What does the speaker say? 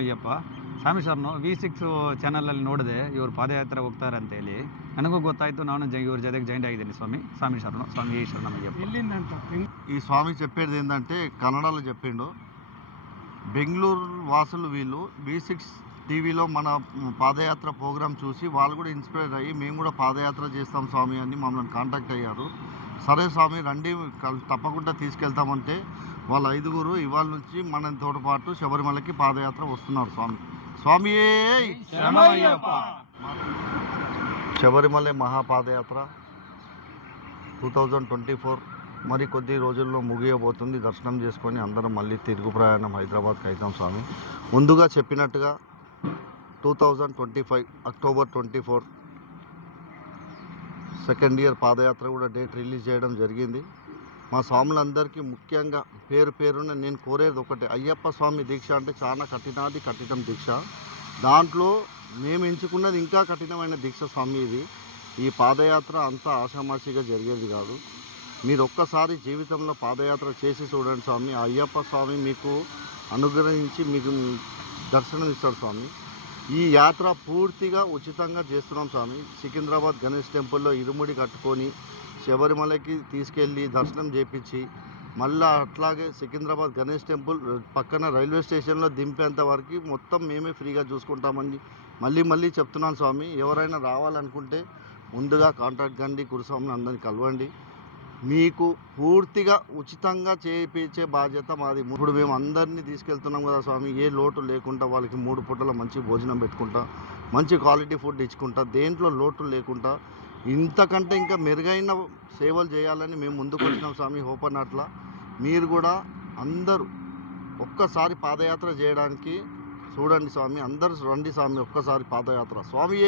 ಅಯ್ಯಪ್ಪ ಸ್ವಾಮಿ ಸರ್ನು V6 ಚಾನಲಲ್ಲಿ ನೋಡಿದೆ ಇವರು ಪಾದಯಾತ್ರೆ ಹೋಗ್ತಾರೆ ಅಂತೇಳಿ. ನನಗೂ ಗೊತ್ತಾಯಿತು, ನಾನು ಇವ್ರ ಜೊತೆಗೆ ಜಾಯಿಂಟ್ ಆಗಿದ್ದೀನಿ ಸ್ವಾಮಿ ಸರ್ನು స్వామి శరణమయ్యప్ప. ఈ స్వామి చెప్పేది ఏంటంటే కన్నడలో చెప్పిండు. బెంగళూరు వాసులు వీళ్ళు V6 టీవీలో మన పాదయాత్ర ప్రోగ్రాం చూసి వాళ్ళు కూడా ఇన్స్పైర్ అయ్యి మేము కూడా పాదయాత్ర చేస్తాం స్వామి అని మమ్మల్ని కాంటాక్ట్ అయ్యారు. సరే స్వామి రండి తప్పకుండా తీసుకెళ్తామంటే వాళ్ళ 5గురు ఇవాళ నుంచి మనతో పాటు శబరిమలకి పాదయాత్ర వస్తున్నారు. స్వామి శబరిమల మహాపాదయాత్ర 2024 మరి కొద్ది రోజుల్లో ముగియబోతుంది. దర్శనం చేసుకొని అందరం మళ్ళీ తిరుగు ప్రయాణం హైదరాబాద్కి అవుతాం స్వామి. ముందుగా చెప్పినట్టుగా 2025 అక్టోబర్ 24 సెకండ్ ఇయర్ పాదయాత్ర కూడా డేట్ రిలీజ్ చేయడం జరిగింది. మా స్వాములందరికీ ముఖ్యంగా పేరు పేరున నేను కోరేది ఒకటే, అయ్యప్ప స్వామి దీక్ష అంటే చాలా కఠినం దీక్ష. దాంట్లో మేము ఎంచుకున్నది ఇంకా కఠినమైన దీక్ష స్వామి. ఇది ఈ పాదయాత్ర అంతా ఆషామాషిగా జరిగేది కాదు. మీరు ఒక్కసారి జీవితంలో పాదయాత్ర చేసి చూడండి స్వామి. ఆ అయ్యప్ప స్వామి మీకు అనుగ్రహించి మీకు దర్శనం ఇస్తాడు స్వామి. ఈ యాత్ర పూర్తిగా ఉచితంగా చేస్తున్నాం స్వామి. సికింద్రాబాద్ గణేష్ టెంపుల్లో ఇరుముడి కట్టుకొని శబరిమలకి తీసుకెళ్ళి దర్శనం చేపించి మళ్ళీ అట్లాగే సికింద్రాబాద్ గణేష్ టెంపుల్ పక్కన రైల్వే స్టేషన్లో దింపేంత వరకు మొత్తం మేమే ఫ్రీగా చూసుకుంటామని మళ్ళీ చెప్తున్నాను స్వామి. ఎవరైనా రావాలనుకుంటే ముందుగా కాంటాక్ట్ కండి, గురుస్వామిని అందరినీ కలవండి. మీకు పూర్తిగా ఉచితంగా చేయించే బాధ్యత మాది. ఇప్పుడు మేము అందరినీ తీసుకెళ్తున్నాం కదా స్వామి, ఏ లోటు లేకుండా వాళ్ళకి 3 పూటల మంచి భోజనం పెట్టుకుంటా, మంచి క్వాలిటీ ఫుడ్ ఇచ్చుకుంటా, దేంట్లో లోటు లేకుండా ఇంతకంటే ఇంకా మెరుగైన సేవలు చేయాలని మేము ముందుకు వచ్చినాం స్వామి. ఓపెన్ అట్లా మీరు కూడా అందరూ ఒక్కసారి పాదయాత్ర చేయడానికి చూడండి స్వామి. అందరూ రండి స్వామి, ఒక్కసారి పాదయాత్ర స్వామి.